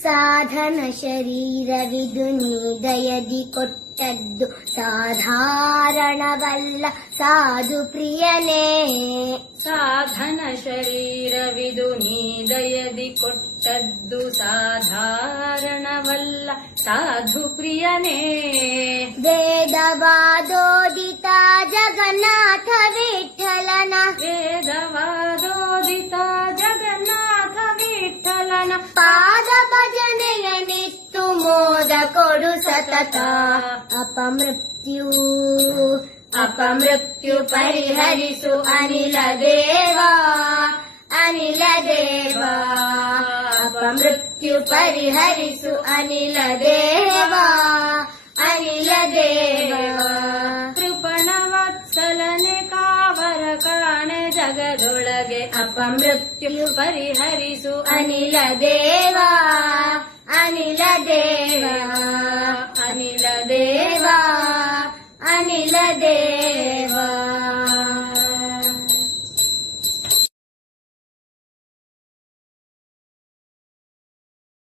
ಸಾಧನ ಶರೀರವಿದು ನೀ ದಯದಿ ಕೊಟ್ಟದ್ದು ಸಾಧಾರಣವಲ್ಲ ಸಾಧು ಪ್ರಿಯನೇ. ಸಾಧನ ಶರೀರವಿದು ನೀ ದಯದಿ ಕೊಟ್ಟದ್ದು ಸಾಧಾರಣವಲ್ಲ ಸಾಧು ಪ್ರಿಯನೇ. ವೇದವಾದೋದಿತ ಜಗನ್ನಾಥ ವಿಠಲನ ವೇದವಾದೋದಿತ ಜಗನ್ನಾಥ ವಿಠಲನ ಪಾದ ಭಜನೆಯ ನಿತ್ತು ಮೋದ ಕೊಡು ಸತತ. ಅಪಮೃತ್ಯು ಪರಿಹರಿಸು ಅನಿಲ ದೇವಾ ಅನಿಲ ದೇವಾ. ಅಪಮೃತ್ಯು ಪರಿಹರಿಸು ಅನಿಲ ದೇವಾ ಅನಿಲ ದೇವಾ. ಕೃಪಣವತ್ಸಲನೆ ಕಾವರ ಕಾಣೆ ಜಗದೊಳಗೆ ಅಪಮೃತ್ಯು ಪರಿಹರಿಸು ಅನಿಲ ದೇವಾ ಅನಿಲ ದೇವಾ ಅನಿಲ ದೇವಾ ಅನಿಲ ದೇವಾ.